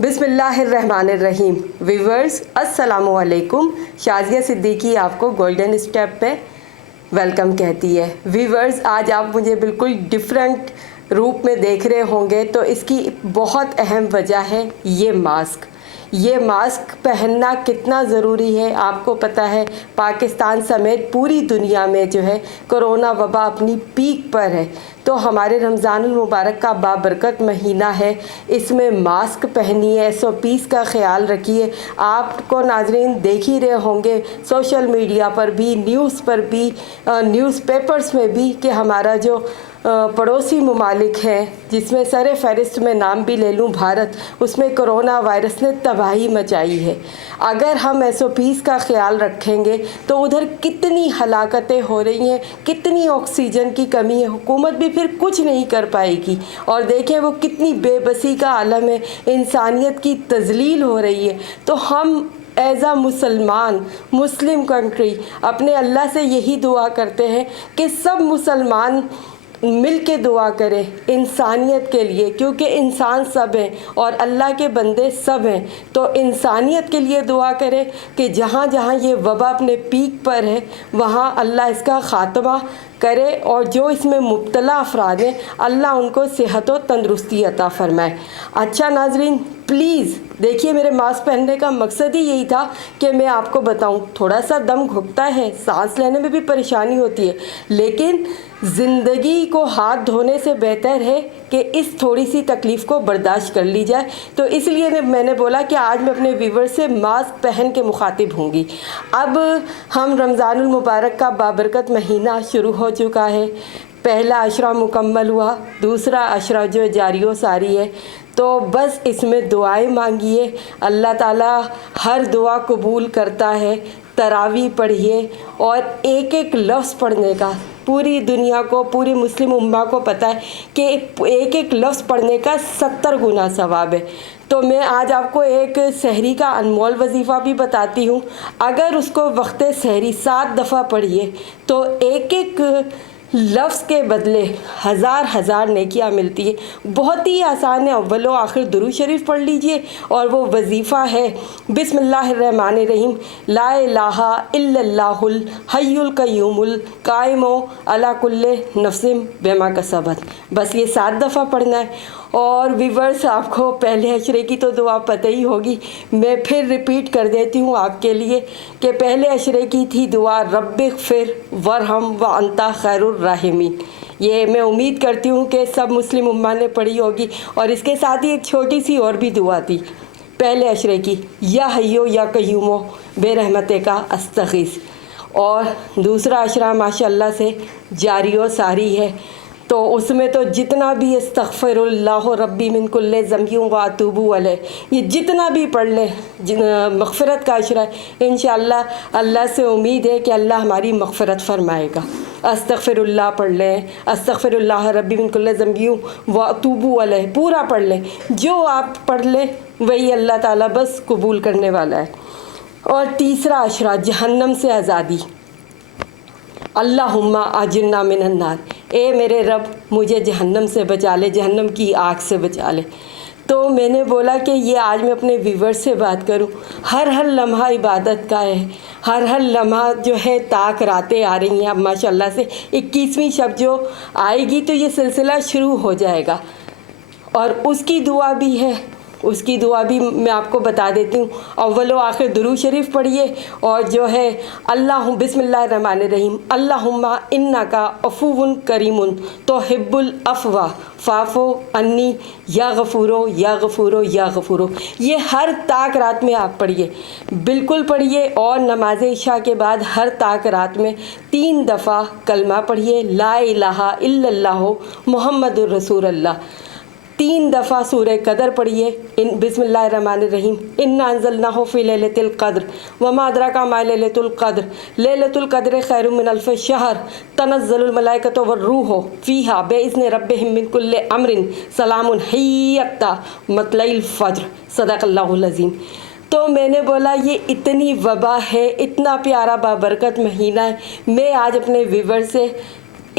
بسم اللہ الرحمن الرحیم. ویورز السلام علیکم. شازیہ صدیقی آپ کو گولڈن اسٹیپ پہ ویلکم کہتی ہے. ویورز آج آپ مجھے بالکل ڈیفرنٹ روپ میں دیکھ رہے ہوں گے، تو اس کی بہت اہم وجہ ہے یہ ماسک. یہ ماسک پہننا کتنا ضروری ہے آپ کو پتہ ہے. پاکستان سمیت پوری دنیا میں جو ہے کرونا وبا اپنی پیک پر ہے، تو ہمارے رمضان المبارک کا بابرکت مہینہ ہے. اس میں ماسک پہنیے، SOPs کا خیال رکھیے. آپ کو ناظرین دیکھ ہی رہے ہوں گے سوشل میڈیا پر بھی، نیوز پر بھی، نیوز پیپرز میں بھی، کہ ہمارا جو پڑوسی ممالک ہیں، جس میں سر فہرست میں نام بھی لے لوں بھارت، اس میں کرونا وائرس نے تباہی مچائی ہے. اگر ہم SOPs کا خیال رکھیں گے تو ادھر کتنی ہلاکتیں ہو رہی ہیں، کتنی آکسیجن کی کمی ہے. حکومت بھی پھر کچھ نہیں کر پائے گی، اور دیکھیں وہ کتنی بے بسی کا عالم ہے، انسانیت کی تذلیل ہو رہی ہے. تو ہم ایز اے مسلم کنٹری اپنے اللہ سے یہی دعا کرتے ہیں کہ سب مسلمان مل کے دعا کریں انسانیت کے لیے، کیونکہ انسان سب ہیں اور اللہ کے بندے سب ہیں. تو انسانیت کے لیے دعا کریں کہ جہاں جہاں یہ وبا اپنے پیک پر ہے وہاں اللہ اس کا خاتمہ کرے، اور جو اس میں مبتلا افراد ہیں اللہ ان کو صحت و تندرستی عطا فرمائے. اچھا ناظرین، پلیز دیکھیے، میرے ماسک پہننے کا مقصد ہی یہی تھا کہ میں آپ کو بتاؤں تھوڑا سا دم گھٹتا ہے، سانس لینے میں بھی پریشانی ہوتی ہے، لیکن زندگی کو ہاتھ دھونے سے بہتر ہے کہ اس تھوڑی سی تکلیف کو برداشت کر لی جائے. تو اس لیے میں نے بولا کہ آج میں اپنے ویور سے ماسک پہن کے مخاطب ہوں گی. اب ہم رمضان المبارک کا بابرکت مہینہ شروع ہو چکا ہے. پہلا عشرہ مکمل ہوا، دوسرا عشرہ جو جاری و ساری ہے. تو بس اس میں دعائیں مانگیے، اللہ تعالیٰ ہر دعا قبول کرتا ہے. تراویح پڑھیے، اور ایک ایک لفظ پڑھنے کا پوری دنیا کو، پوری مسلم امہ کو پتہ ہے کہ ایک ایک لفظ پڑھنے کا 70 گنا ثواب ہے. تو میں آج آپ کو ایک سحری کا انمول وظیفہ بھی بتاتی ہوں. اگر اس کو وقت سحری 7 دفعہ پڑھیے تو ایک ایک لفظ کے بدلے ہزار نیکیاں ملتی ہے. بہت ہی آسان ہے. اول و آخر درود شریف پڑھ لیجئے، اور وہ وظیفہ ہے بسم اللہ الرحمن الرحیم لا الہ الا اللہ الحی القیوم القائم علی کل نفس بما کسبت. بس یہ 7 دفعہ پڑھنا ہے. اور ویورز آپ کو پہلے عشرے کی تو دعا پتہ ہی ہوگی، میں پھر ریپیٹ کر دیتی ہوں آپ کے لیے کہ پہلے عشرے کی تھی دعا رب اغفر وارحم وانت خیر الراحمین. یہ میں امید کرتی ہوں کہ سب مسلم امہ نے پڑھی ہوگی. اور اس کے ساتھ ہی ایک چھوٹی سی اور بھی دعا تھی پہلے عشرے کی، یا حیو یا قیومو بے رحمتِ کا استغیث. اور دوسرا عشرہ ماشاءاللہ سے جاری و ساری ہے، تو اس میں تو جتنا بھی استغفر اللہ ربی من کل ذنب و اتوب الیہ، یہ جتنا بھی پڑھ لیں مغفرت کا عشرہ ہے. انشاءاللہ اللہ سے امید ہے کہ اللہ ہماری مغفرت فرمائے گا. استغفر اللہ پڑھ لیں، استغفر اللہ ربی من کل ذنب و اتوب الیہ پورا پڑھ لیں. جو آپ پڑھ لیں وہی اللہ تعالیٰ بس قبول کرنے والا ہے. اور تیسرا عشرہ جہنم سے آزادی. اللہم اجرنا من النار، اے میرے رب مجھے جہنم سے بچا لے، جہنم کی آگ سے بچا لے. تو میں نے بولا کہ یہ آج میں اپنے ویور سے بات کروں. ہر لمحہ عبادت کا ہے، ہر لمحہ جو ہے تاک راتیں آ رہی ہیں. اب ماشاءاللہ سے 21ویں شب جو آئے گی تو یہ سلسلہ شروع ہو جائے گا، اور اس کی دعا بھی ہے. اس کی دعا بھی میں آپ کو بتا دیتی ہوں. اول و آخر درود شریف پڑھیے، اور جو ہے بسم اللہ الرحمن الرحیم اللہم انکا عفو کریم تحب العفو فاعف عنی یا غفورو یا غفورو یا غفورو. یہ ہر تاک رات میں آپ پڑھیے، بالکل پڑھیے. اور نماز عشاء کے بعد ہر تاک رات میں 3 دفعہ کلمہ پڑھیے، لا الہ الا اللہ محمد الرسول اللہ. 3 دفعہ سورہ قدر پڑھیے. بسم اللہ الرحمن الرحیم انا انزلناہ فی لیلۃ القدر وما ادراک ما لیلۃ القدر لیلۃ القدر خیر من الف شہر تنزل الملائکۃ والروح فیہا باذن ربہم من کل امر سلام ہی حتی مطلع الفجر. صدق اللہ العظیم. تو میں نے بولا یہ اتنی وبا ہے، اتنا پیارا بابرکت مہینہ ہے. میں آج اپنے ویور سے